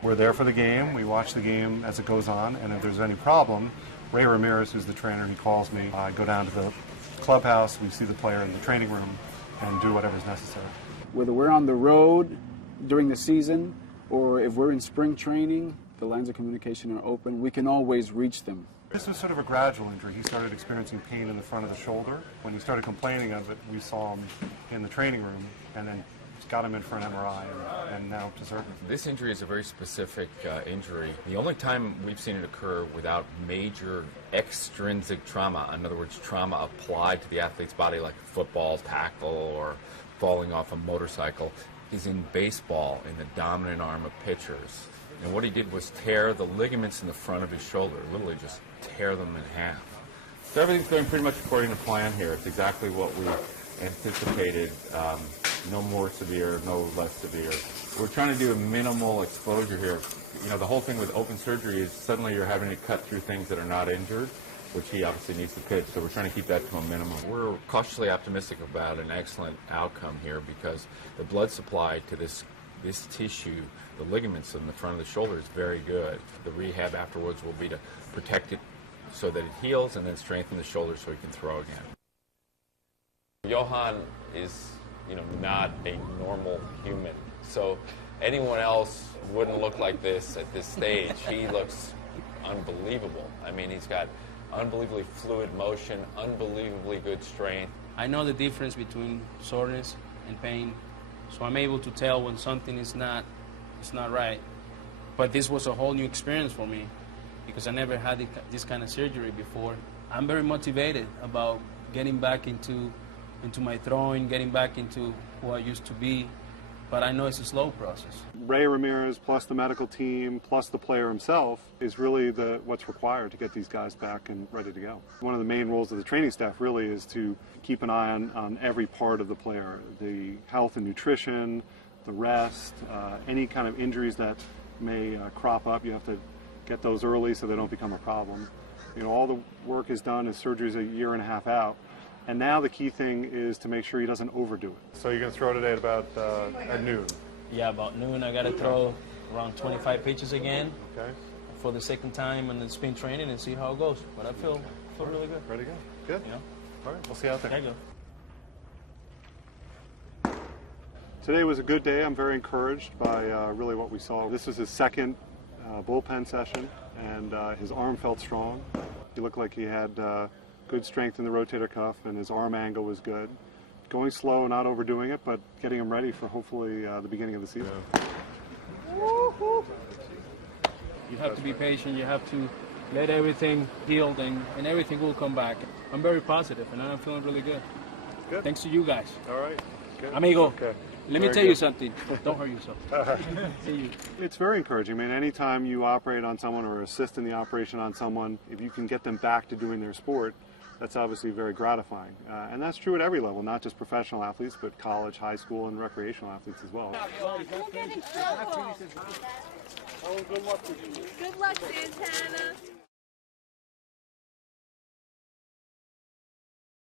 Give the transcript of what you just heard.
We're there for the game. We watch the game as it goes on, and if there's any problem, Ray Ramirez, who's the trainer, he calls me. I go down to the clubhouse, we see the player in the training room, and do whatever's necessary. Whether we're on the road during the season or if we're in spring training, the lines of communication are open. We can always reach them. This was sort of a gradual injury. He started experiencing pain in the front of the shoulder. When he started complaining of it, we saw him in the training room and then got him in for an MRI and now deserved it. This injury is a very specific injury. The only time we've seen it occur without major extrinsic trauma, in other words, trauma applied to the athlete's body like a football tackle or falling off a motorcycle, is in baseball in the dominant arm of pitchers. And what he did was tear the ligaments in the front of his shoulder, literally just tear them in half. So everything's going pretty much according to plan here. It's exactly what we anticipated. No more severe, no less severe. We're trying to do a minimal exposure here. You know, the whole thing with open surgery is suddenly you're having to cut through things that are not injured, which he obviously needs to pitch, so we're trying to keep that to a minimum. We're cautiously optimistic about an excellent outcome here because the blood supply to this tissue, the ligaments in the front of the shoulder, is very good. The rehab afterwards will be to protect it so that it heals and then strengthen the shoulder so he can throw again. Johan is, not a normal human. So anyone else wouldn't look like this at this stage. He looks unbelievable. I mean, he's got unbelievably fluid motion, unbelievably good strength. I know the difference between soreness and pain, so I'm able to tell when something is not right. But this was a whole new experience for me because I never had this kind of surgery before. I'm very motivated about getting back into my throwing, getting back into who I used to be, but I know it's a slow process. Ray Ramirez plus the medical team plus the player himself is really what's required to get these guys back and ready to go. One of the main roles of the training staff really is to keep an eye on every part of the player, the health and nutrition, the rest, any kind of injuries that may crop up. You have to get those early so they don't become a problem. All the work is done, his surgery's a year and a half out. And now the key thing is to make sure he doesn't overdo it. So you're going to throw today at noon? Yeah, about noon. I got to throw around 25 pitches again. Okay. For the second time in the spring training and see how it goes. But I feel really good. Ready to go? Good. All right, we'll see you out there. There you go. Today was a good day. I'm very encouraged by really what we saw. This was his second bullpen session, and his arm felt strong. He looked like he had good strength in the rotator cuff, and his arm angle was good. Going slow, not overdoing it, but getting him ready for hopefully the beginning of the season. You have to be patient. You have to let everything heal, and everything will come back. I'm very positive, and I'm feeling really good. Good. Thanks to you guys. All right. Good. Amigo, okay. Let me tell you something. Don't hurt yourself. See you. It's very encouraging. I mean, anytime you operate on someone or assist in the operation on someone, if you can get them back to doing their sport, that's obviously very gratifying. And that's true at every level, not just professional athletes, but college, high school, and recreational athletes as well. Good luck, Santana.